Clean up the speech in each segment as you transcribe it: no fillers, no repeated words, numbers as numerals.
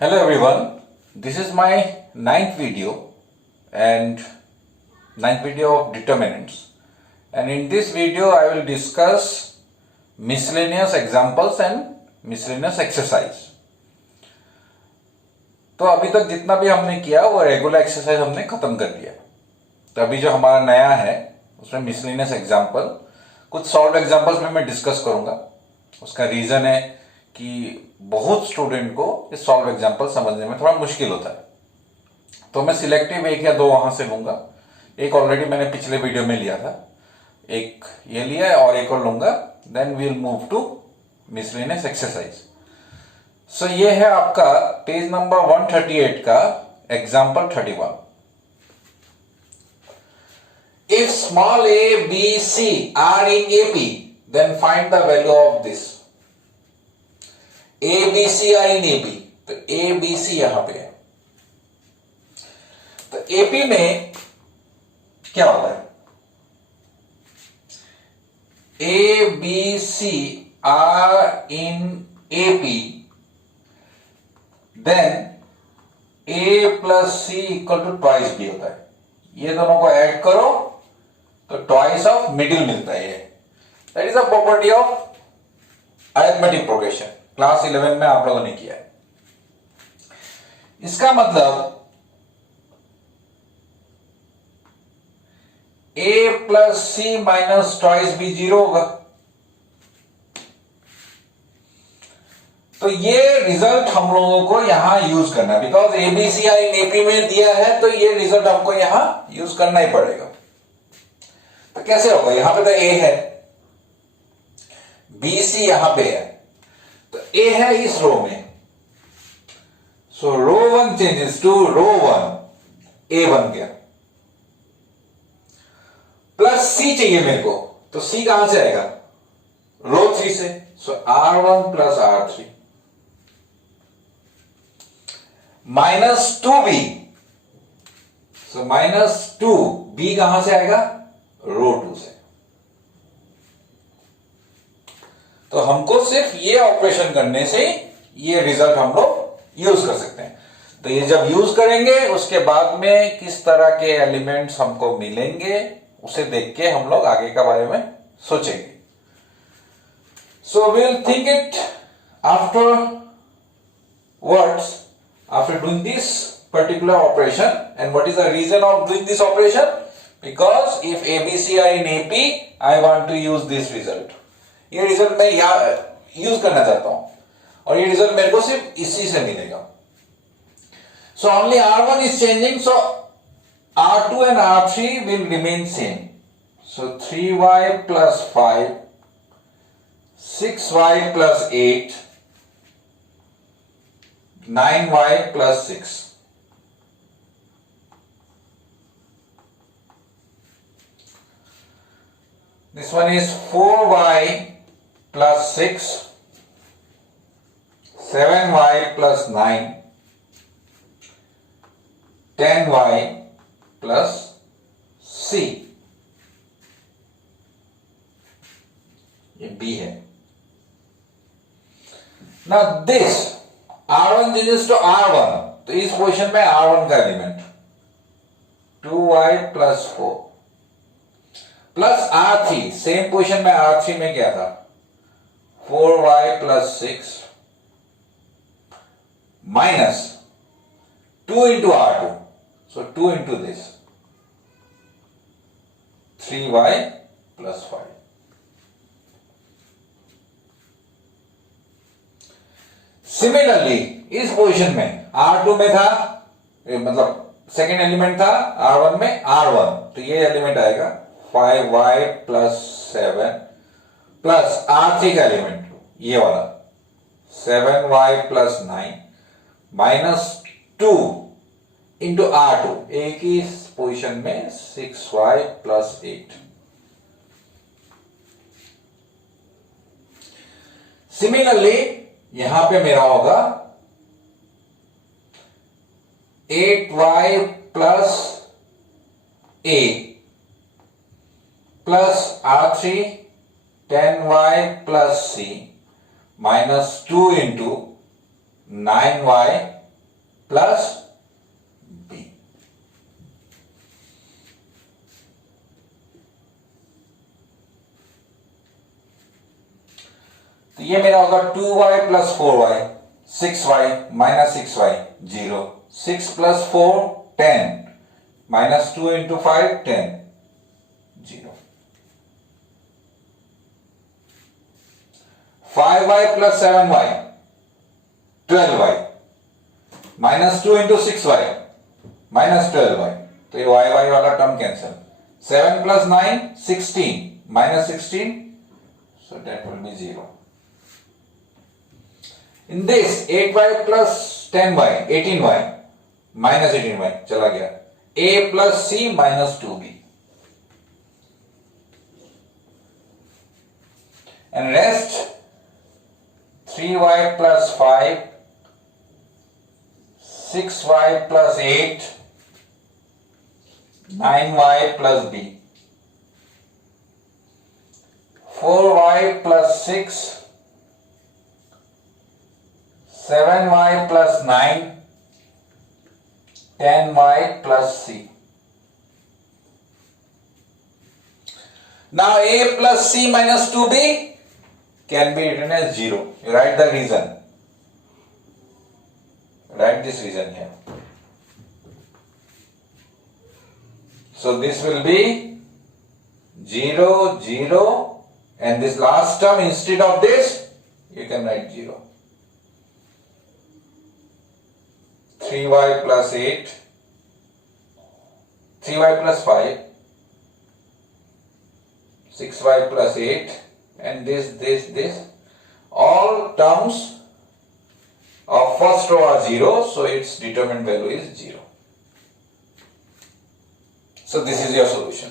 Hello everyone, this is my ninth video of determinants, and in this video I will discuss miscellaneous examples and miscellaneous exercise. तो अभी तक जितना भी हमने किया वो रेगुलर एक्सरसाइज हमने खत्म कर दिया. तो अभी जो हमारा नया है उसमें मिसलेनियस एग्जाम्पल, कुछ सॉल्व एग्जाम्पल्स में मैं डिस्कस करूंगा. उसका रीजन है कि बहुत स्टूडेंट को इस सॉल्व एग्जाम्पल समझने में थोड़ा मुश्किल होता है. तो मैं सिलेक्टिव एक या दो वहां से लूंगा. एक ऑलरेडी मैंने पिछले वीडियो में लिया था, एक ये लिया है और एक और लूंगा. Then we will move to miscellaneous exercise. So ये है आपका पेज नंबर 138 का example 31. If small a, b, c are in AP, then find the value of this. A, B, C are in AP. तो A, B, C यहां पे है. तो AP में क्या होता है? A, B, C are in AP. Then A plus C equal to twice B होता है. ये दोनों को ऐड करो तो ट्वाइस ऑफ मिडिल मिलता है. That is a property of arithmetic progression. Class 11 में आप लोगों ने किया है. इसका मतलब A plus C minus twice B 0 होगा. तो ये रिजल्ट हम लोगों को यहां यूज करना है, बिकॉज ABCI AP में दिया है तो ये रिजल्ट हमको यहां यूज करना ही पड़ेगा. तो कैसे होगा? यहां पे तो A है, BC यहां पे है, तो A है इस रो में. सो रो 1 चेंजेस टू रो 1, A बन गया. प्लस C चाहिए मेरे को, तो C कहां से आएगा? रो 3 से. सो R1 plus R3 minus 2B. So minus 2B कहां से आएगा? रो 2 से. तो हमको सिर्फ ये ऑपरेशन करने से ये रिजल्ट हम लोग यूज कर सकते हैं. तो ये जब यूज करेंगे उसके बाद में किस तरह के एलिमेंट्स हमको मिलेंगे उसे देख के हम लोग आगे के बारे में सोचेंगे. So will think it after words after doing this particular operation. And what is the reason of doing this operation? Because if ABC are in AP, I want to use this result. ये result मैं use करना चाहता हूं और ये result मेरे को सिर्फ इसी से मिलेगा. So only R1 is changing, so R2 and R3 will remain same. So 3y plus 5, 6y plus 8, 9y plus 6. This one is 4y plus 6, 7y plus 9, 10y plus C. ये B है. Now this R1 changes to R1, तो इस position में R1 का element 2y plus 4 plus R3, same position में R3 में क्या था? 4y plus 6 minus 2 into R2, so 2 into this 3y plus 5. Similarly इस पोजीशन में R2 में था, मतलब सेकेंड एलिमेंट था R1 में R1, तो ये एलिमेंट आएगा 5y प्लस 7 प्लस R3 का एलिमेंट ये वाला 7y plus 9 minus 2 into R2, एक ही पोजीशन में 6y प्लस 8. सिमिलरली यहां पे मेरा होगा 8y plus a plus R3 10y plus C minus 2 into 9y plus B. तो ये मेरा होगा 2y plus 4y, 6y minus 6y 0, 6 plus 4 10, minus 2 into 5 10 0, 5y plus 7y 12y, minus 2 into 6y minus 12y, तो ये y वाला term cancel, 7 plus 9 16 minus 16, so that will be 0. In this 8y plus 10y 18y minus 18y चला गया, a plus c minus 2b, and rest 3y plus 5, 6y plus 8, 9y plus b, 4y plus 6, 7y plus 9, 10y plus c. Now a plus c minus 2b can be written as 0. You write the reason. Write this reason here. So this will be 0, 0, and this last term instead of this you can write 0. 3y plus 8, 3y plus 5, 6y plus 8, and this, all terms of first row are 0, so its determinant value is 0. So this is your solution.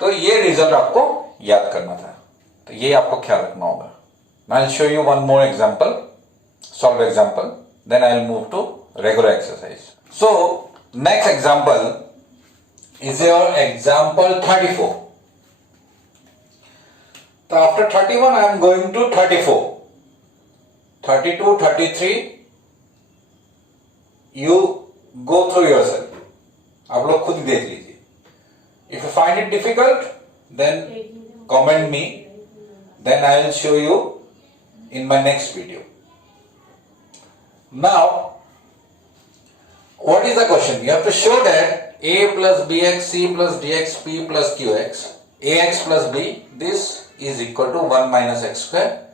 तो ये result आपको याद करना था, तो ये आपको ख्याल रखना होगा. Now I'll show you one more example. Solve example, then I will move to regular exercise. So next example is your example 34. So after 31 I am going to 34, 32, 33, you go through yourself. आप लोग खुद देख लीजिए. If you find it difficult, then comment me, then I will show you in my next video. Now, what is the question? You have to show that a plus bx, c plus dx, p plus qx, ax plus b, this is equal to 1 minus x square,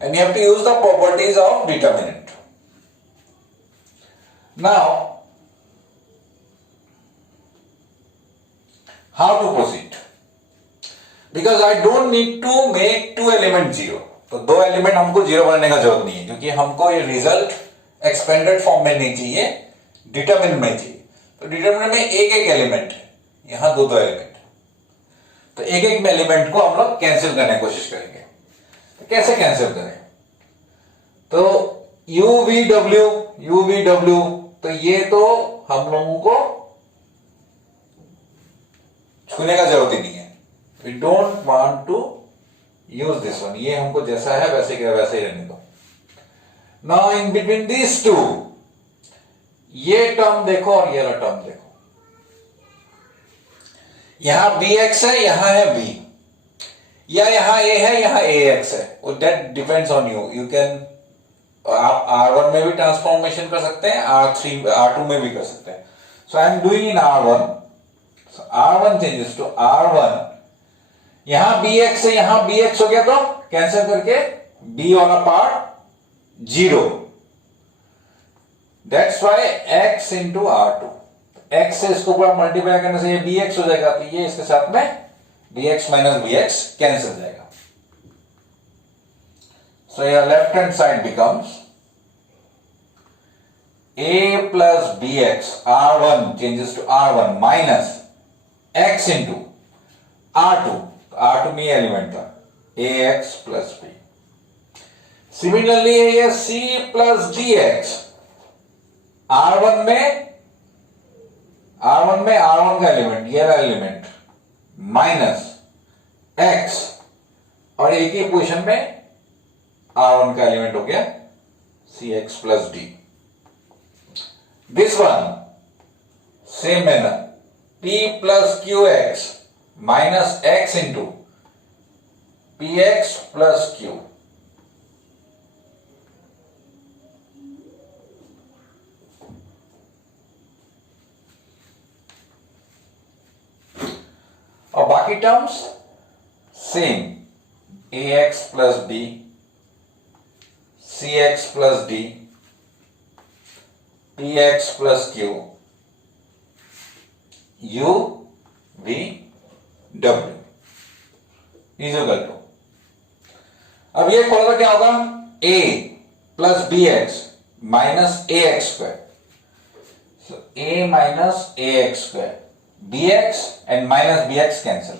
and you have to use the properties of determinant. Now, how to proceed? Because I don't need to make two element 0. तो दो element हमको 0 बनाने का जरूरत नहीं है, क्योंकि हमको ये रिजल्ट एक्सपेंडेड फॉर्म में नहीं चाहिए, डिटरमिनेंट में चाहिए. तो डिटरमिनेंट में एक एक एलिमेंट है, यहां दो एलिमेंट, तो एक एक एलिमेंट को हम लोग कैंसिल करने की कोशिश करेंगे. तो कैसे कैंसिल करें? तो UVW, तो ये तो हम लोगों को छूने का जरूरत ही नहीं है. We don't want to use this one, ये हमको जैसा है वैसे क्या वैसे ही रहने दो. Now in between this two, ये टर्म देखो और ये टर्म देखो, यहां bx है, यहां है b, या यहां a है, यहां ax है. That depends on you. You can, आप R1 में भी ट्रांसफॉर्मेशन कर सकते हैं, R2 में भी कर सकते हैं. So I am doing in R1. So R1 changes to R1. यहां bx है, यहां bx हो गया, तो कैंसिल करके b वाला part 0. That's why x into R2. x से इसको पूरा मल्टीप्लाई करने से ये bx हो जाएगा, तो ये इसके साथ में bx minus bx कैंसिल हो जाएगा. So your left hand side becomes a plus bx, R1 changes to R1 minus x into R2. R2 में एलिमेंट था, ax plus b. सिमिलरली ये c plus dx, R1 में R1 का element, ये वाला element minus x, और एक ही position में R1 का एलिमेंट हो गया cx plus d. This one, same manner, p plus qx minus x into px plus q. और बाकी terms same, ax plus b, cx plus d, px plus q, u v w equal to, अब ये खोला तो क्या होगा, a plus B X minus A X square, so a minus A X square, B X and minus B X cancel.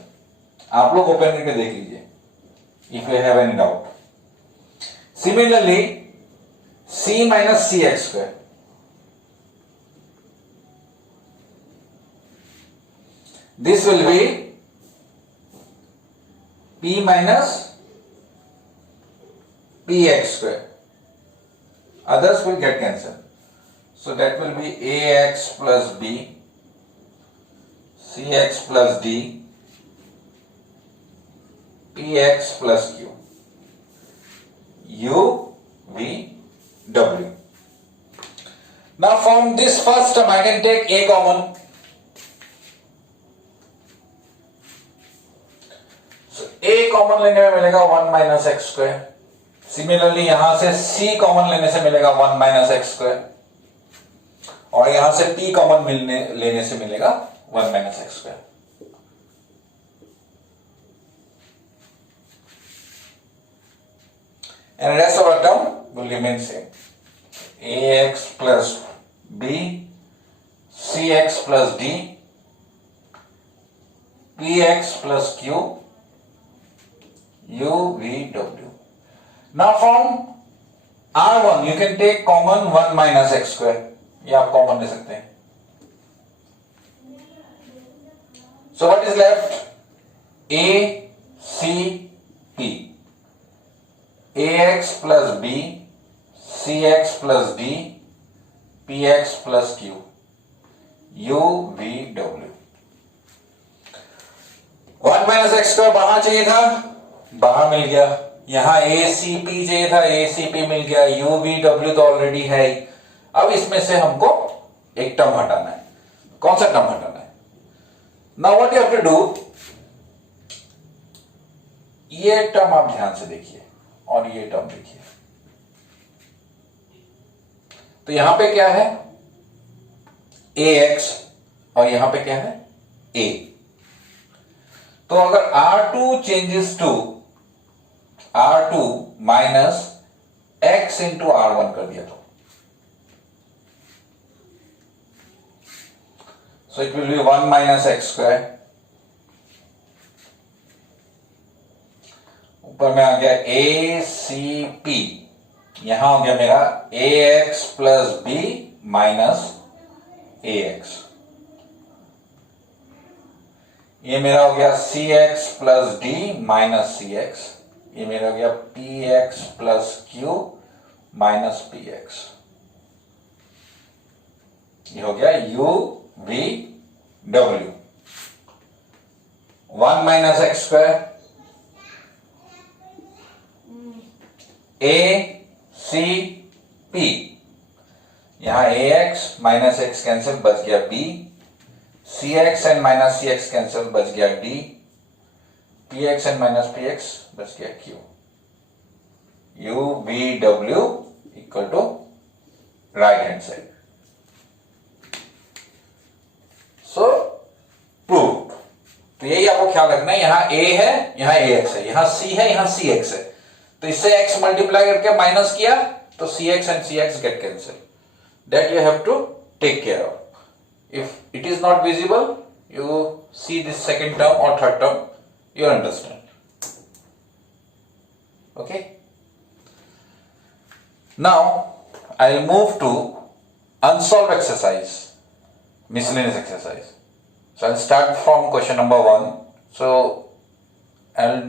आप लोग open करके देख लीजिए if you have any doubt. Similarly c minus C X square, this will be p minus px square, others will get cancelled, so that will be ax plus b, cx plus d, px plus q, u v w. Now from this first term I can take a common. a common लेने में मिलेगा 1 minus X square. Similarly यहां से c common लेने से मिलेगा 1 minus X square, और यहां से p कॉमन लेने से मिलेगा 1 minus X square. And rest of the term will remain same, ax plus b, cx plus d, px plus q, u v w. Now from r1 you can take common 1 minus x square, ये आप common ले सकते हैं. So what is left? a c p, ax plus b, cx plus d, px plus q, u v w. 1 minus x square बाहर चाहिए था, बाहर मिल गया. यहां ए सी पी चाहिए था, ए सी पी मिल गया. यू वी डब्ल्यू तो ऑलरेडी है. अब इसमें से हमको एक टर्म हटाना है. कौन सा टर्म हटाना है? Now what you have to do, ये टर्म आप ध्यान से देखिए और ये टर्म देखिए. तो यहां पे क्या है, ए एक्स, और यहां पे क्या है, ए. तो अगर R2 changes to R2 minus x into R1 कर दिया तो so it will be 1 minus X square. ऊपर में आ गया ए सी पी, यहां हो गया मेरा A X plus B minus A X. ये मेरा हो गया C X plus D minus C X. ये मेरा हो गया P X plus Q minus P X. ये हो गया U V W. 1 minus X square, A C P, यहां A X minus X cancel, बच गया B. C X and minus C X cancel, बच गया D. P X and minus P x, बच गया Q. U V W equal to right hand side. So proved. तो यही आपको ख्याल रखना है, यहां ए है, यहां ए एक्स है, यहां सी है, यहां सी एक्स है. तो इससे एक्स मल्टीप्लाई करके माइनस किया तो C X and C X get cancel. That you have to take care of. If it is not visible, you see this second term or third term, you understand. Okay. Now I'll move to unsolved exercise, miscellaneous exercise. So I'll start from question number 1. So I'll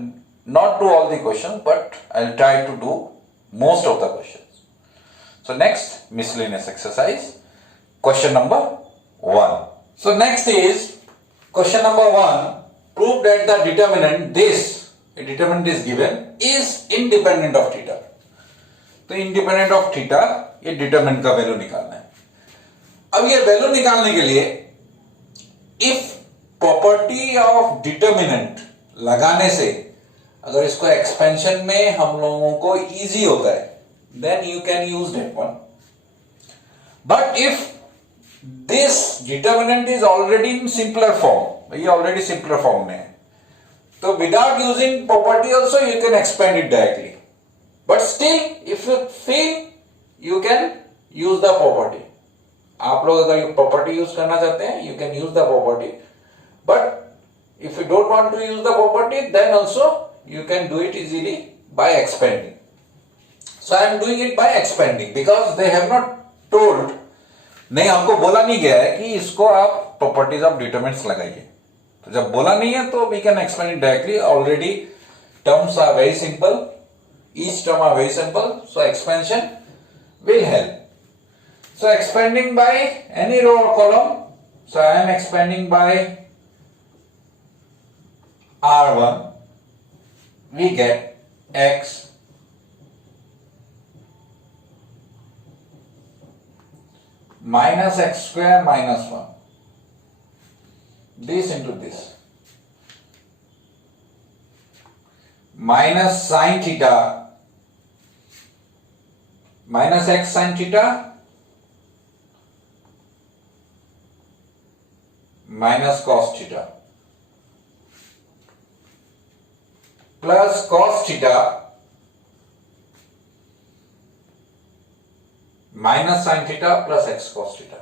not do all the questions, but I'll try to do most of the questions. So next, miscellaneous exercise, question number 1. So next is question number 1. Prove that the determinant, a determinant is given, is independent of theta. तो independent of theta, ये determinant का value निकालना है. अब ये value निकालने के लिए if प्रॉपर्टी ऑफ डिटर्मिनेंट लगाने से अगर इसको एक्सपेंशन में हम लोगों को इजी होता है, then you can use that one. But if this determinant is already in simpler form, ये ऑलरेडी सिंपलर फॉर्म में है, तो without using property also you can expand it directly. But still if you feel you can use the property. आप लोग अगर property use करना चाहते हैं, you can use the property. But if you don't want to use the property, then also you can do it easily by expanding. So I am doing it by expanding because they have not told, नहीं हमको बोला नहीं गया है कि इसको आप properties of determinants लगाइए. तो जब बोला नहीं है तो we can expand it directly. Already terms are very simple. Each term are very simple. So expansion will help. So expanding by any row or column. So I am expanding by R1, we get x minus x square minus 1. This into this. Minus sin theta, minus x sin theta, minus cos theta. Plus cos theta minus sin theta plus x cos theta.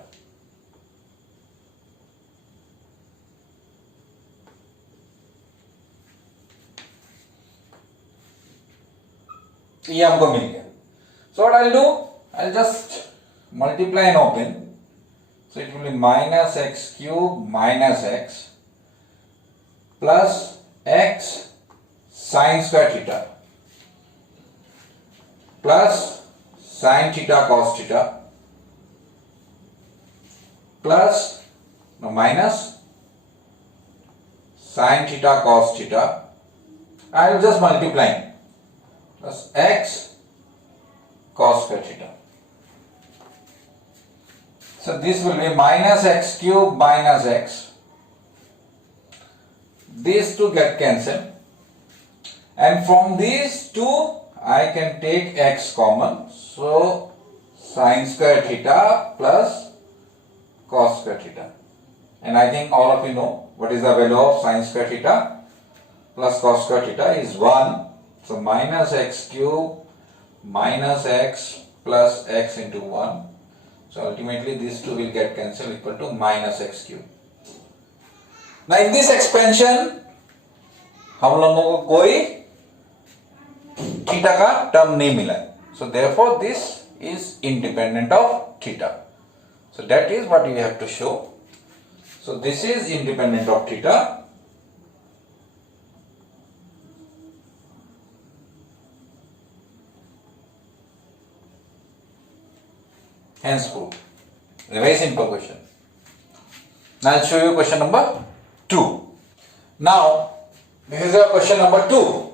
ये हमको मिल गया. So what I'll do? I'll just multiply and open. So it will be minus x cube minus x plus x sin square theta plus sin theta cos theta plus minus sin theta cos theta. I will just multiply plus x cos square theta. So this will be minus x cube minus x. These two get cancelled. And from these two, I can take x common. So, sin square theta plus cos square theta. And I think all of you know what is the value of sin square theta plus cos square theta is 1. So, minus x cube minus x plus x into 1. So, ultimately these two will get cancelled equal to minus x cube. Now, in this expansion, हम लोगों को कोई theta का term नहीं मिला है. So therefore this is independent of theta. So that is what you have to show. So this is independent of theta. Hence proved. A very simple question. Now I'll show you question number 2. Now this is a question number 2.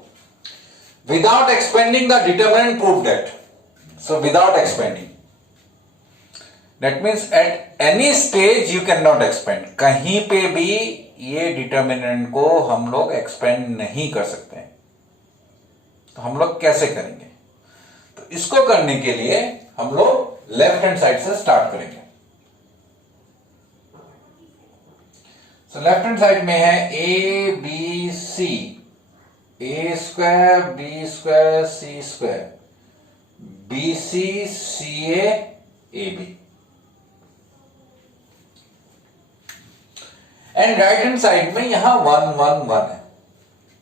Without expanding the determinant, prove that. So without expanding, that means at any stage you cannot expand. कहीं पे भी ये determinant को हम लोग expand नहीं कर सकते हैं. तो हम लोग कैसे करेंगे? तो इसको करने के लिए हम लोग लेफ्ट हैंड साइड से स्टार्ट करेंगे. सो लेफ्ट हैंड साइड में है A B C, A square B square C square, B C C A B. And right hand side में यहां 1 1 1 है.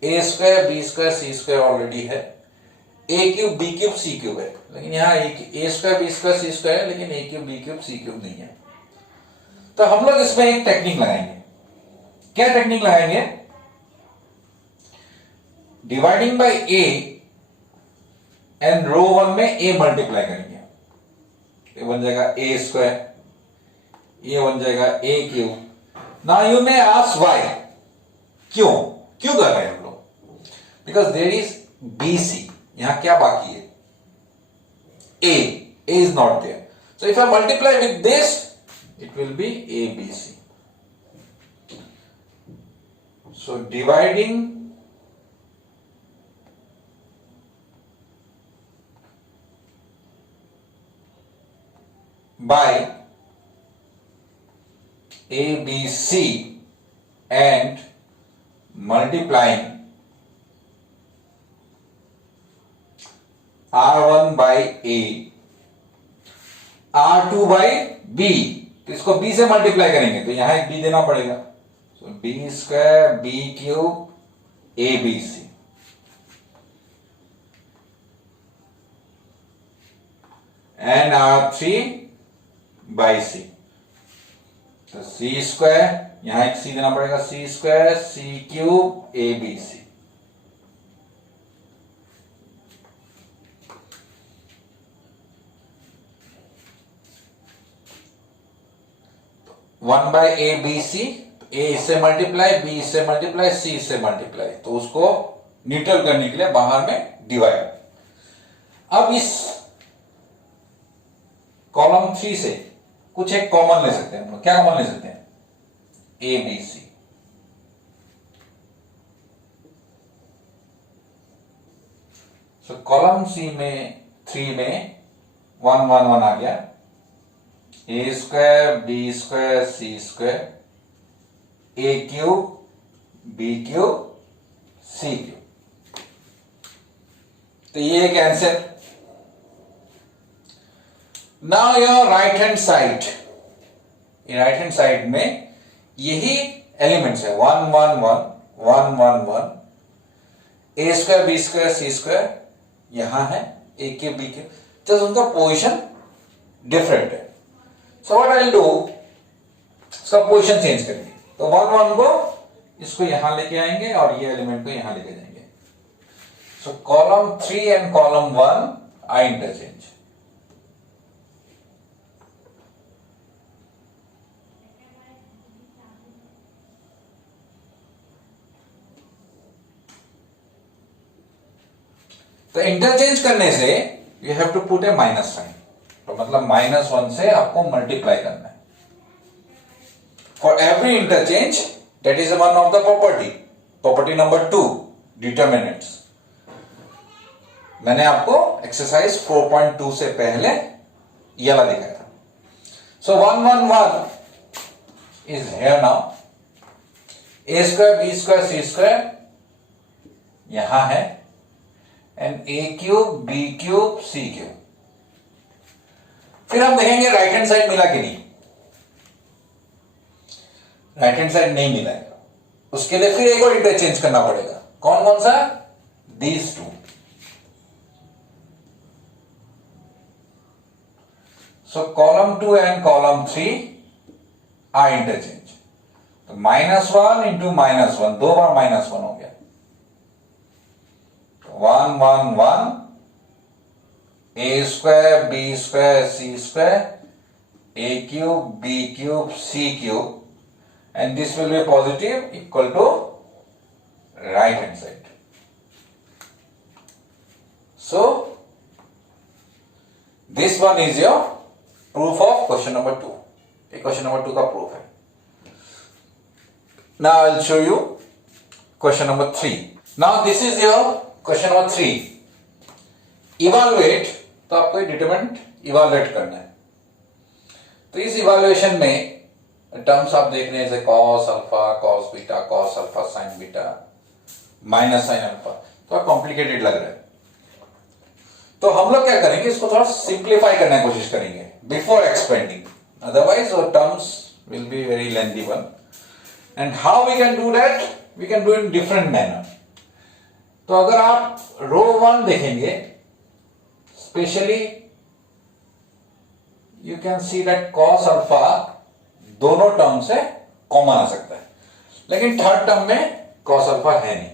A square B square C square already है, A cube B cube C cube है, लेकिन यहां A square B square C square है, लेकिन A cube B cube C cube नहीं है. तो हम लोग इसमें एक टेक्निक लगाएंगे. क्या टेक्निक लगाएंगे? डिवाइडिंग बाय ए एंड रो 1 में ए मल्टीप्लाई करेंगे. ये बन जाएगा ए स्क्वायर, ये बन जाएगा A cube. Now you may ask why, क्यों क्यों कर रहे हैं हम लोग? Because there is B C, यहां क्या बाकी है? A is not there. So if I multiply with this it will be A B C. So dividing by A, B, C and multiplying R1 by A, R2 by B, तो इसको B से multiply करेंगे तो यहां एक B देना पड़ेगा। B square B cube A B C, and R3 by C, तो सी स्क्वायर यहां एक सी देना पड़ेगा, C square C cube A B C. One by A B C, A इससे मल्टीप्लाई, बी इससे मल्टीप्लाई, सी इससे multiply, तो उसको न्यूट्रल करने के लिए बाहर में डिवाइड। अब इस कॉलम 3 से कुछ एक कॉमन ले सकते हैं हम लोग। क्या कॉमन ले सकते हैं? ए बी सी। सो कॉलम सी में 3 में 1 1 1 आ गया, ए square B square C square A cube B cube C cube. तो ये एक answer. Now your right hand side, right hand side में यही एलिमेंट्स है 1 1 1 1 1 1, A square B square C square यहां है, ए क्यूब बी क्यूब, तो उनका पोजीशन डिफरेंट है। So what I will do, सब पोजीशन चेंज करेंगे। तो 1 1 को इसको यहां लेके आएंगे और ये एलिमेंट को यहां लेके जाएंगे। So column 3 and column 1 are interchange. तो इंटरचेंज करने से you have to put a minus sign, तो मतलब -1 से आपको मल्टीप्लाई करना है। For every interchange, that is one of the property. Property number 2, determinants. मैंने आपको एक्सरसाइज 4.2 से पहले ये वाला दिखाया था। So 1 1 1 is here now. A square B square C square यहां है, and A cube B cube C cube. फिर हम देखेंगे राइट हैंड साइड मिला कि नहीं। राइट हैंड साइड नहीं मिला है, उसके लिए फिर एक और इंटरचेंज करना पड़ेगा। कौन कौन सा? These two. So column 2 and column 3 are interchange. तो -1 इंटू -1, 2 बार -1 हो गया। 1 1 1 A square B square C square A cube B cube C cube, and this will be positive equal to right hand side. So this one is your proof of question number 2. ये question number 2 का proof है। Now I'll show you question number 3. Now this is your question number 3. Evaluate, तो आपको ये determinant evaluate करना है। तो इस evaluation में टर्म्स आप देख रहे हैं जैसे cos alpha cos beta cos alpha sign beta minus sine alpha, थोड़ा कॉम्प्लिकेटेड लग रहा है। तो हम लोग क्या करेंगे, इसको थोड़ा सिंप्लीफाई करने की कोशिश करेंगे बिफोर एक्सपेंडिंग, अदरवाइज वो terms will be very lengthy one. And how we can do that, we can do in different manner. तो अगर आप रो 1 देखेंगे specially, you can see that cos alpha दोनों टर्म से कॉमन आ सकता है, लेकिन थर्ड टर्म में कॉस अल्फा है नहीं।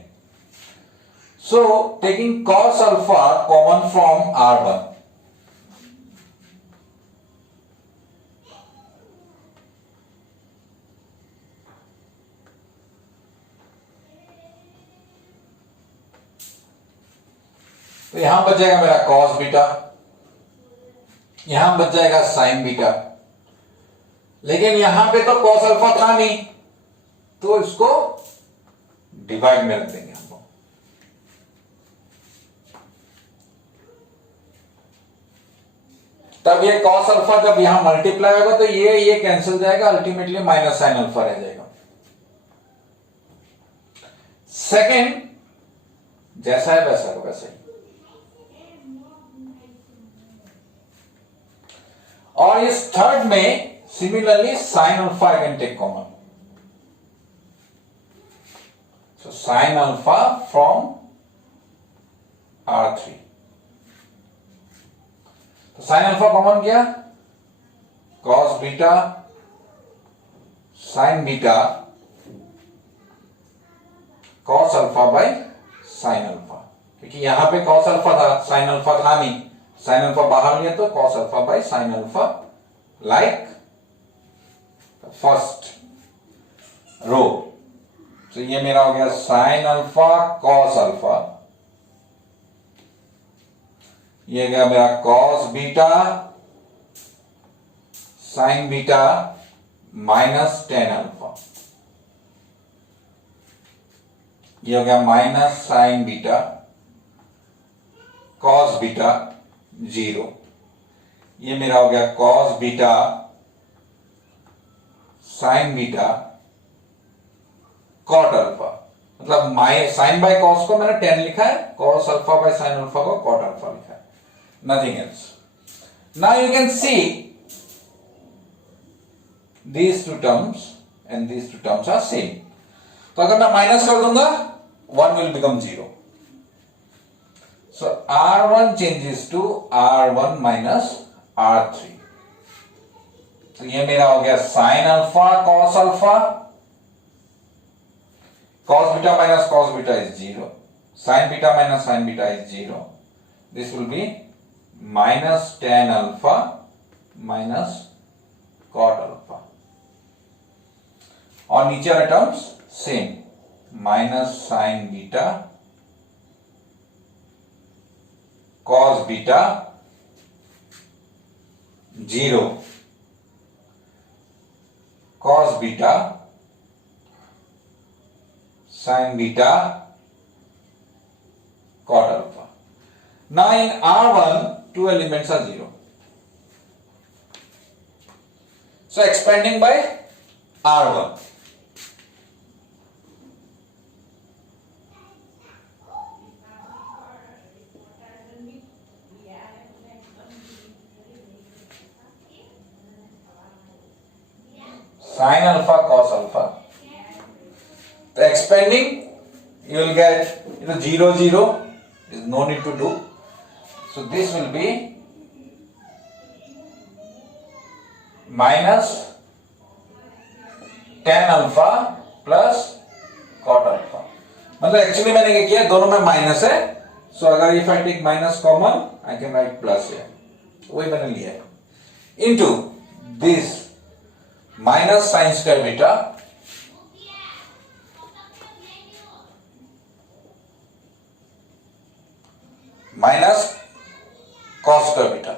So taking cos alpha common from R1, तो यहां बच जाएगा मेरा कॉस बीटा, यहां बच जाएगा साइन बीटा, लेकिन यहां पे तो कॉस अल्फा था नहीं, तो इसको डिवाइड में रख देंगे हम लोग। तब ये कॉस अल्फा जब यहां मल्टीप्लाई होगा तो ये कैंसिल जाएगा, अल्टीमेटली माइनस साइन अल्फा रह जाएगा। सेकेंड जैसा है वैसा को वैसा ही, और इस थर्ड में similarly sine alpha I can take common, so sine alpha from R3, तो साइन अल्फा कॉमन किया, cos beta sine beta cos alpha by sine alpha, क्योंकि यहां पे कॉस अल्फा था, साइन अल्फा था नहीं, साइन अल्फा बाहर लिया तो cos alpha by sine alpha, like first row. तो ये मेरा हो गया साइन अल्फा कॉस अल्फा, ये गया मेरा cos beta sine beta minus ten alpha, ये हो गया minus sine beta cos beta 0, ये मेरा हो गया cos beta sine beta cot alpha, मतलब साइन बाय कॉस को मैंने 10 लिखा है, cos alpha by sine alpha को कॉट अल्फा लिखा है, nothing else. Now you can see these two terms and these two terms are same, तो अगर मैं माइनस कर दूंगा 1 will become 0, so R1 changes to R1 minus R3, तो ये मेरा हो गया sine alpha cos alpha, cos beta minus cos beta is 0, sin beta minus sin beta is 0, this will be minus tan alpha minus cot alpha, और नीचे वाले terms same, minus sine beta cos beta 0 cos beta sin beta cot alpha. Now in R1 two elements are 0, so expanding by R1, sin alpha cos alpha, the expanding you will get 0 0, is no need to do, so this will be minus tan alpha plus cot alpha, मतलब actually मैंने क्या किया, दोनों में minus है, so अगर if I take minus common I can write plus है, वही मैंने लिया है, into this minus sine square beta minus cos square beta,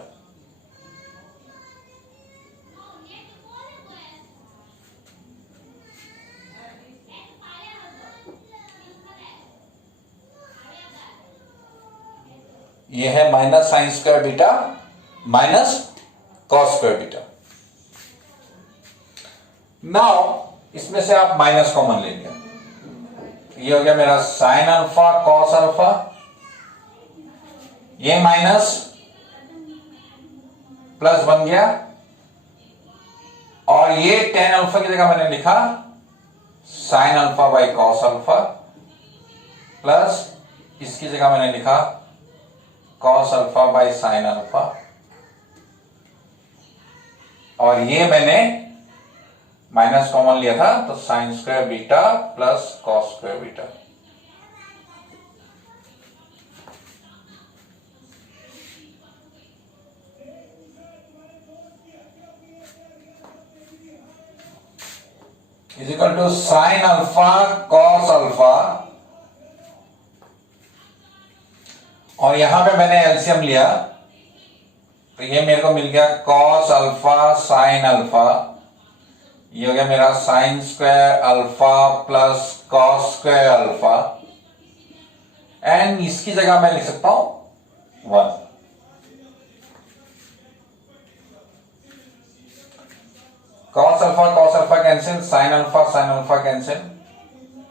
ये है minus sine square beta minus cos square beta. Now इसमें से आप माइनस कॉमन लेंगे, ये हो गया मेरा साइन अल्फा कॉस अल्फा, ये माइनस प्लस बन गया, और ये टेन अल्फा की जगह मैंने लिखा sine alpha by cos alpha, plus इसकी जगह मैंने लिखा cos alpha by sine alpha, और ये मैंने माइनस कॉमन लिया था तो sign square beta plus cos square beta. is equal to sin alpha cos alpha, और यहां पे मैंने एलसीएम लिया, तो ये मेरे को मिल गया कॉस अल्फा साइन अल्फा, ये हो गया मेरा sine square alpha plus cos square alpha, and इसकी जगह मैं लिख सकता हूं 1। cos alpha cancel, sin alpha cancel,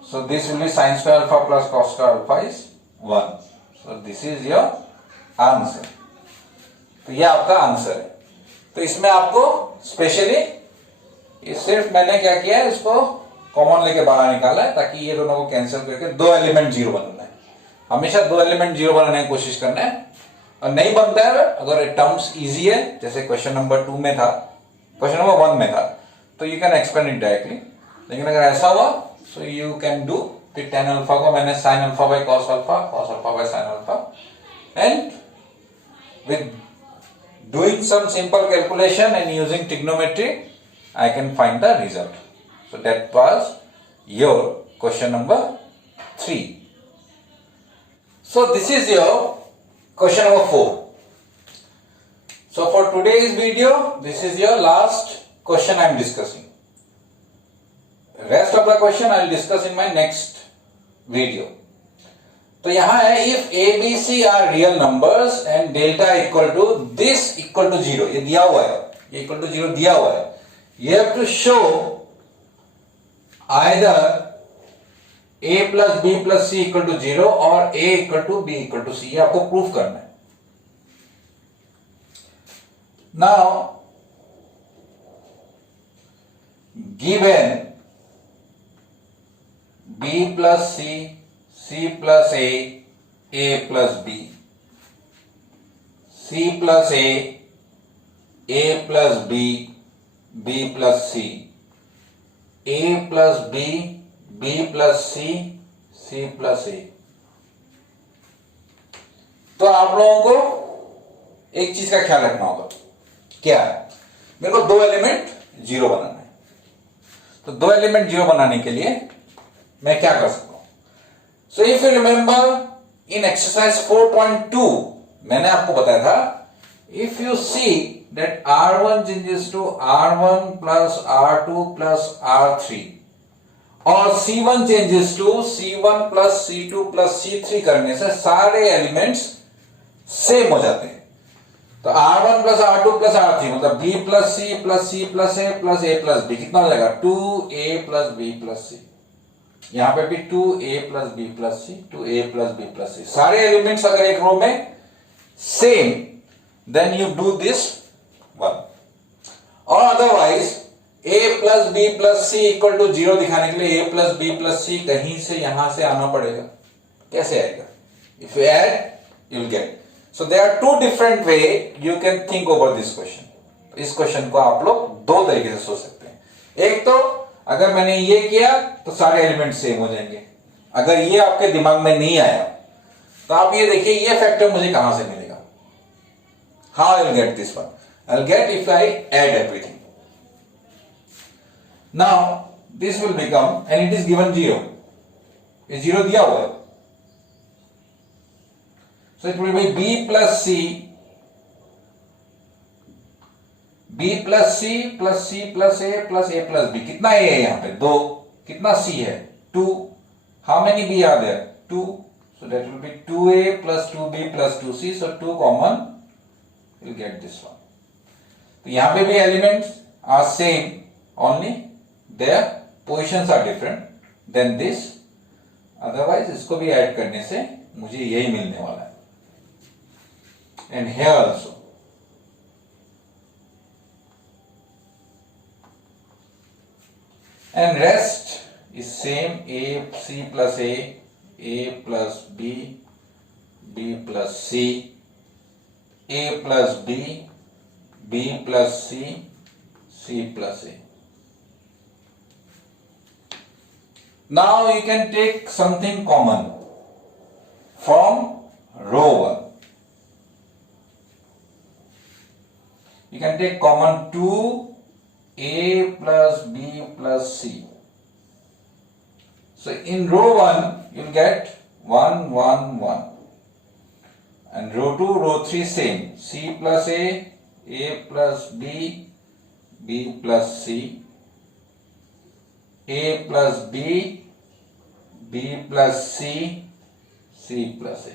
so this will be sin square alpha plus cos square alpha is 1. So this is your answer. तो ये आपका answer है। तो इसमें आपको स्पेशली ये सिर्फ मैंने क्या किया है, इसको कॉमन लेके बाहर निकाला है ताकि ये दोनों को कैंसिल करके दो एलिमेंट जीरो बनाना है। हमेशा दो एलिमेंट जीरो बनाने की कोशिश करना है, और नहीं बनता है अगर टर्म्स इजी है, जैसे क्वेश्चन नंबर 2 में था, क्वेश्चन नंबर 1 में था, तो you can explain it directly. लेकिन अगर ऐसा हुआ सो यू कैन डू, फिर tan अल्फा को मैंने sin alpha by cos alpha by sin alpha, and with doing some simple calculation and using trigonometry I can find the result. So that was your question number 3. So this is your question number 4. So for today's video, this is your last question I am discussing. Rest of the question I will discuss in my next video. तो यहां है if ABC are real numbers and delta equal to this equal to 0, ये दिया हुआ है, ये equal to 0 दिया हुआ है. You have to show either a plus b plus c equal to 0 or a equal to b equal to c. ये आपको प्रूफ करना है. Now, given b plus c, c plus a plus b, c plus a plus b, b plus c, a plus b, b plus c, c plus a. तो आप लोगों को एक चीज का ख्याल रखना होगा, क्या है, मेरे को दो एलिमेंट जीरो बनाना है. तो दो एलिमेंट जीरो बनाने के लिए मैं क्या कर सकता हूं? So if you remember in exercise 4.2 मैंने आपको बताया था, if you see that R1 changes to R1 plus R2 plus R3 और C1 changes to C1 plus C2 plus C3 करने से सारे एलिमेंट्स सेम हो जाते हैं. तो R1 plus R2 plus R3 मतलब B plus C plus C plus A plus A plus B कितना हो जाएगा? 2A plus B plus C. यहां पे भी 2A plus B plus C, 2A plus B plus C. सारे elements अगर एक रो में same, then you do this one, or otherwise a plus b plus c equal to 0 दिखाने के लिए a plus b plus c कहीं से यहां से आना पड़ेगा. कैसे आएगा? If you add, you will get. So there are two different way you can think over this question. इस क्वेश्चन को आप लोग दो तरीके से सोच सकते हैं. एक तो अगर मैंने ये किया तो सारे एलिमेंट सेम हो जाएंगे. अगर ये आपके दिमाग में नहीं आया तो आप ये देखिए ये फैक्टर मुझे कहां से मिलेगा. How I will get this one? I will get if I add everything. Now this will become, and it is given 0. ये 0 दिया हुआ है. So it will be b plus c, b plus c plus c plus a plus a plus b. कितना a है यहाँ पे? 2. कितना c है? 2. How many b are there? 2. So that will be 2a plus 2b plus 2c. So 2 common. You'll get this one. तो यहां पे भी elements are same, only their positions are different then this. Otherwise इसको भी add करने से मुझे यही मिलने वाला है. And here also. And rest is same, a c plus a plus b, b plus c, a plus b, b plus c, c plus a. Now you can take something common from row 1. You can take common 2a plus b plus c. So in row 1 you will get 1 1 1. and row 2, row 3 same. C plus A plus B, B plus C, A plus B, B plus C, C plus A.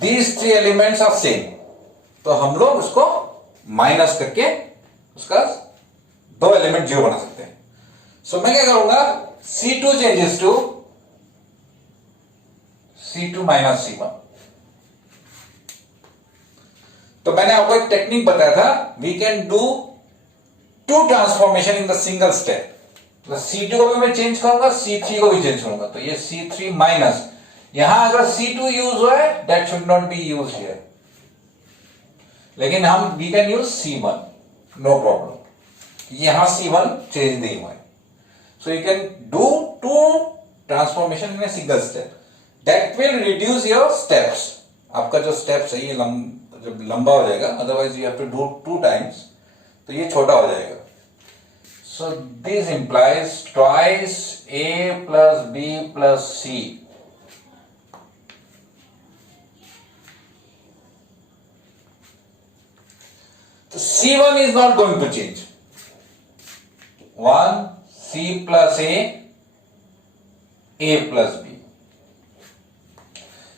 These three elements are same. तो हम लोग उसको minus करके उसका दो element zero बना सकते हैं. सो मैं क्या करूंगा, C2 changes to C2 minus C1. तो मैंने आपको एक टेक्निक बताया था, we can do two transformation in the single step. तो C2 को भी मैं चेंज करूंगा, C3 को भी चेंज करूंगा. तो ये C3 माइनस, यहां अगर C2 यूज हुआ है, that should not be use here. लेकिन हम we can use C1, no problem. यहां C1 चेंज नहीं हुआ है. So you can do two transformation in a single step. That will reduce your steps. आपका जो स्टेप्स है ये जब लंबा हो जाएगा, otherwise you have to do 2 times, तो ये छोटा हो जाएगा. So this implies twice A plus B plus C. So C1 is not going to change. 1 C plus A plus B.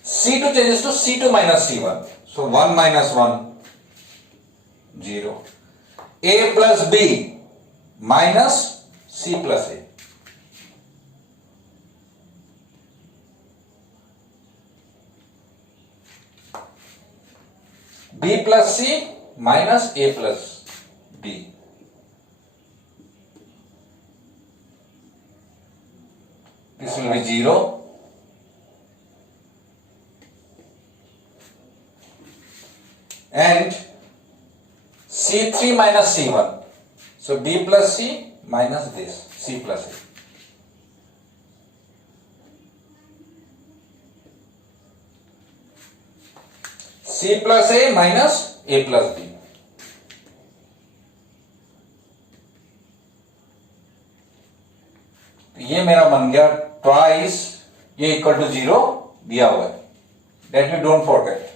C2 changes to C2 minus C1. So 1 minus 1, 0. A plus B minus C plus A. B plus C minus A plus B. This will be 0. And C3 minus C1. So B plus C minus this, C plus A. C plus A minus A plus B. ये मेरा बन गया twice, ये equal to 0 दिया हुआ है. That you don't forget.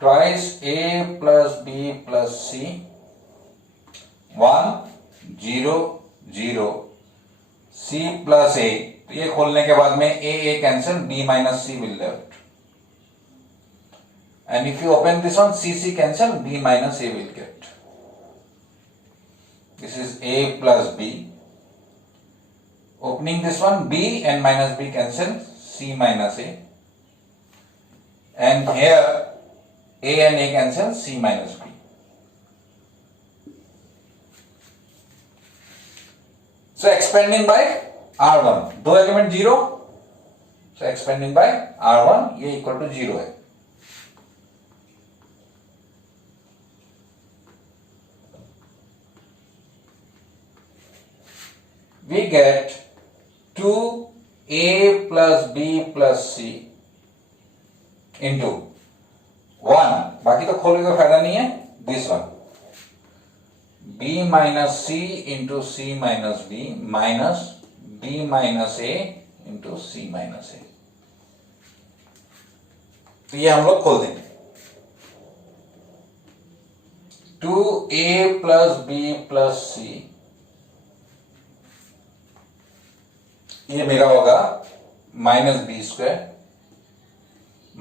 Twice A plus B plus C, 1 0 0 C plus A. तो ये खोलने के बाद में A cancel, B minus C will left. And if you open this one, C cancel, B minus A will get. This is A plus B. Opening this one, B and minus B cancel, C minus A. And here, A and A cancel, C minus B. So expanding by R1. दो element 0. So expanding by R1, ये equal to 0 है. We get 2A plus B plus C into 1, बाकी तो खोलने का फायदा नहीं है, this one, B minus C into C minus B minus B minus A into C minus A. तो ये हम लोग खोल देंगे. 2A plus B plus C, ये मेरा होगा minus B square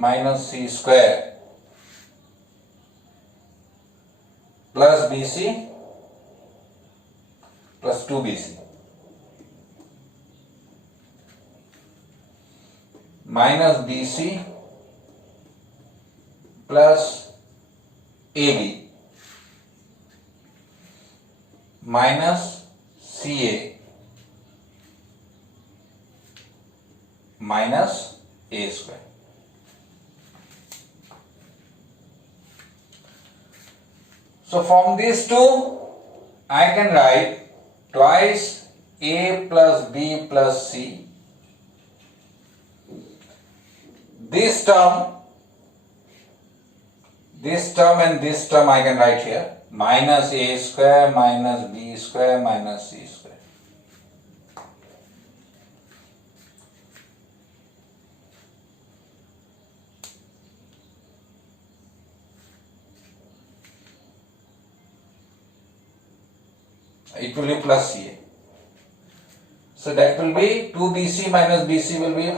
minus C square plus B C plus 2BC minus B C plus A B minus C A minus A square. So from these two, I can write twice A plus B plus C. This term and this term I can write here, minus A square minus B square minus C square. it will be plus CA. So that will be 2BC minus BC will be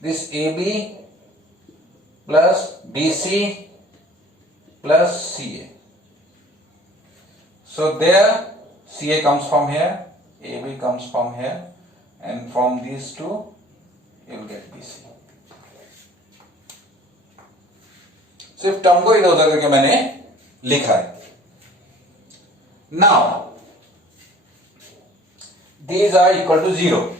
this AB plus BC plus CA. So there CA comes from here, AB comes from here, and from these two you will get BC. सिर्फ term को इधर उधर करके मैंने लिखा है. Now these are equal to 0.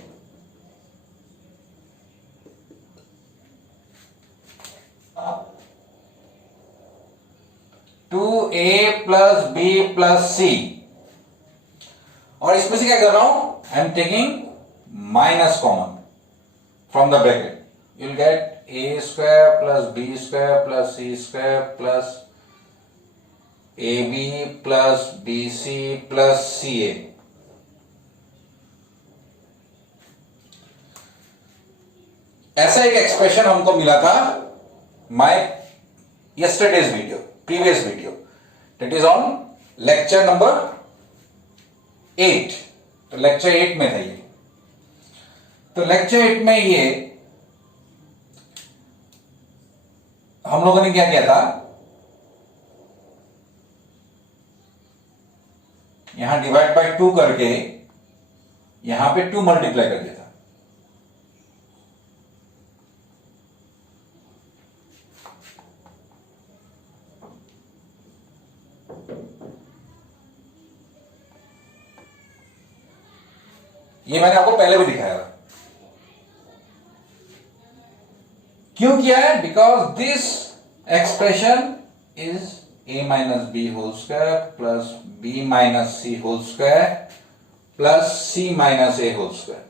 Two A plus B plus C, और इसमें से क्या कर रहा हूं, I am taking minus common from the bracket. You will get A square plus B square plus C square plus A B plus B C plus C A. ऐसा एक expression हमको मिला था my yesterday's video, previous video, that is on lecture number 8. तो lecture 8 में था ये. तो lecture 8 में ये हम लोगों ने क्या किया था, यहां डिवाइड बाय 2 करके यहां पे 2 मल्टीप्लाई कर दिया था. ये मैंने आपको पहले भी दिखाया था. क्यों किया है? Because this expression is a minus B whole square plus B minus C whole square plus C minus A whole square,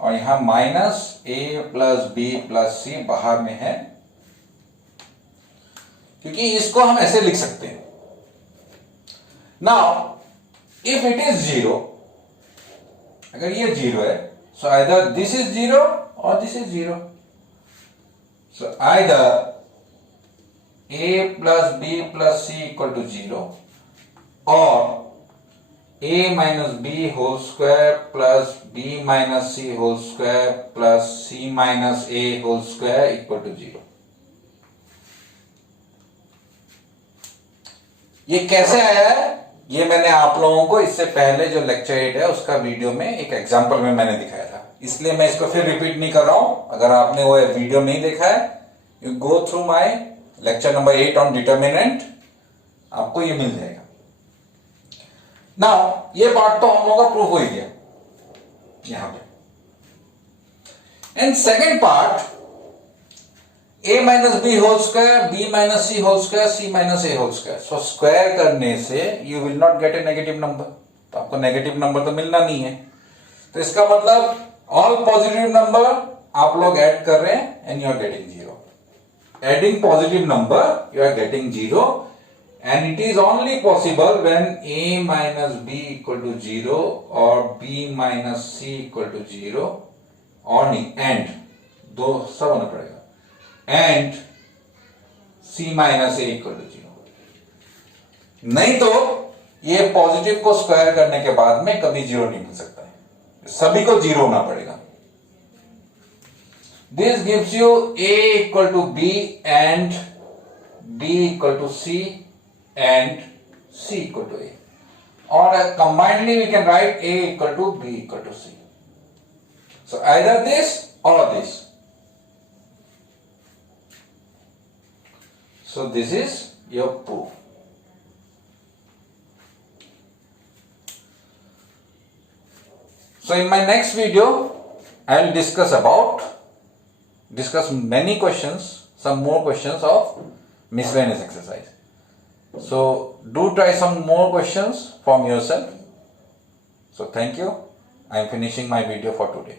और यहां minus A plus B plus C बाहर में है, क्योंकि इसको हम ऐसे लिख सकते हैं. नाउ if it is 0, अगर ये 0 है, so either this is 0 or this is 0. So either a plus b plus c equal to 0 or a minus b whole square plus b minus c whole square plus c minus a whole square equal to 0. ये कैसे आया है? ये मैंने आप लोगों को इससे पहले जो लेक्चर 8 है उसका वीडियो में एक एग्जांपल में मैंने दिखाया था, इसलिए मैं इसको फिर रिपीट नहीं कर रहा हूं. अगर आपने वो वीडियो नहीं देखा है, you go through my lecture number 8 on determinant, आपको ये मिल जाएगा. नाउ ये पार्ट तो हम लोगों का प्रूफ हो ही गया यहां पे. And second part, a minus B whole square, B minus C whole square, C minus A whole square. So square करने से you will not get a negative number, तो आपको नेगेटिव नंबर तो मिलना नहीं है. तो इसका मतलब ऑल पॉजिटिव नंबर आप लोग ऐड कर रहे हैं and you are getting 0. Adding positive number you are getting 0, and it is only possible when a minus B equal to 0 और b minus C equal to 0, और नहीं एंड दो सब होना पड़ेगा, and c minus A equal to 0. नहीं तो ये पॉजिटिव को स्क्वायर करने के बाद में कभी 0 नहीं मिल सकता है, सभी को 0 होना पड़ेगा. This gives you a equal to b and b equal to c and c equal to a, और combinedly we can write a equal to b equal to c. So either this और this. So this is your proof. So in my next video, I will discuss many questions, some more questions of miscellaneous exercise. So do try some more questions from yourself. So thank you. I am finishing my video for today.